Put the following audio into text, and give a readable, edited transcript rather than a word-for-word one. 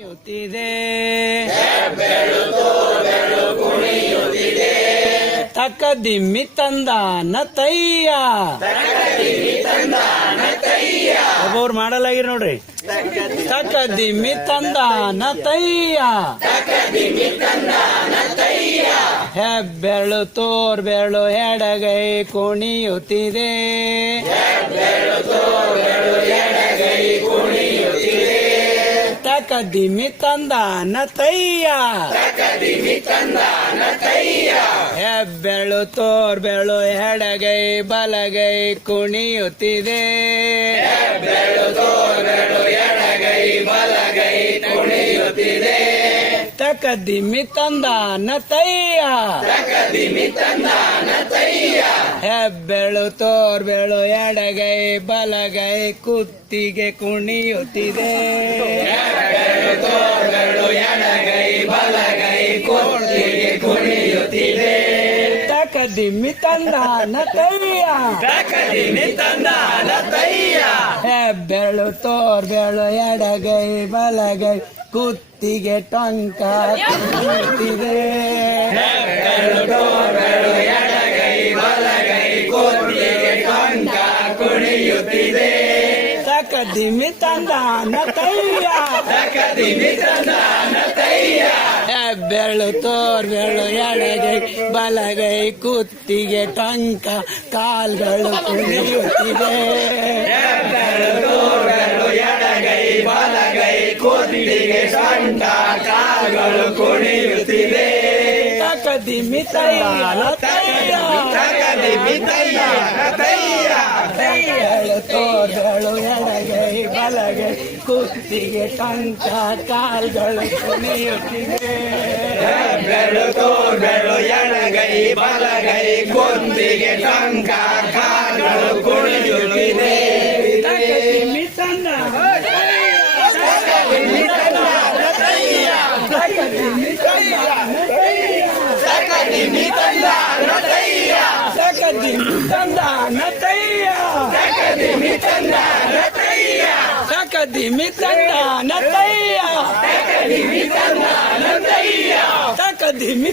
ಕುಣಿಯುತ್ತಿದೆ ತಕ್ಕ ದಿಮ್ಮಿ ತಂದಾನ ತಯ್ಯ ಒಬ್ಬವ್ರು ಮಾಡಲಾಗಿರ್ ನೋಡ್ರಿ ತಕ್ಕ ದಿಮ್ಮಿ ತಂದಾನ ತಯ್ಯ ಹೆಬ್ಬೆರಳು ತೋರ್ ಬೆರಳು ಎಡಗೈ ಕುಣಿಯುತ್ತಿದೆ ತಕ್ಕ ದಿಮ್ಮಿ ತಂದಾನ ತಯ್ಯ ಹೆಬ್ಬೆರಳು ತೋರ್ ಬೆರಳು ಎಡಗೈ ಬಲಗೈ ಕುಣಿಯುತ್ತಿದೆ ತಕ್ಕ ದಿಮ್ಮಿ ತಂದಾನ ತಯ್ಯ ಹೆಬ್ಬೆರಳು ತೋರ್ ಬೆರಳು ಎಡಗೈ ಬಲಗೈ ಕುತ್ತಿಗೆ ಕುಣಿಯುತ್ತಿದೆ ತಕ್ಕ ದಿಮ್ಮಿ ತಂದಾನ ತಯ್ಯ ಹೆಬ್ಬೆರಳು ತೋರ್ ಬೆರಳು ಎಡಗೈ ಬಲಗೈ ಕುತ್ತಿಗೆ ಟೊಂಕ ಕುಣಿಯುತ್ತಿದೆ ತಕ್ಕ ದಿಮ್ಮಿ ತಂದಾನ ತಯ್ಯ ಹೆಬ್ಬೆರಳು ತೋರ್ ಬೆರಳು ಎಡಗೈ ಬಲಗೈ ಕುತ್ತಿಗೆ ಟೊಂಕ ಕಾಲ್ಗಳು ಕುಣಿಯುತ್ತಿದೆ ತಕ್ಕ ದಿಮ್ಮಿ ತಂದಾನ ಹೆಬ್ಬೆರಳು ತೋರ್ ಬೆರಳು ಎಡಗೈ ಬಲಗೈ ಕುತ್ತಿಗೆ ಟೊಂಕ ಕಾಲ್ಗಳು ಕುಣಿಯುತ್ತಿದೆ ಎಡಗೈ ಬಲಗೈ ಕುತ್ತಿಗೆ ಟೊಂಕ ಕಾಲ್ಗಳು ಕುಣಿಯುತ್ತಿದೆ ತಕ್ಕ ದಿಮ್ಮಿ ತಂದಾನ ತಕ್ಕ ದಿಮ್ಮಿ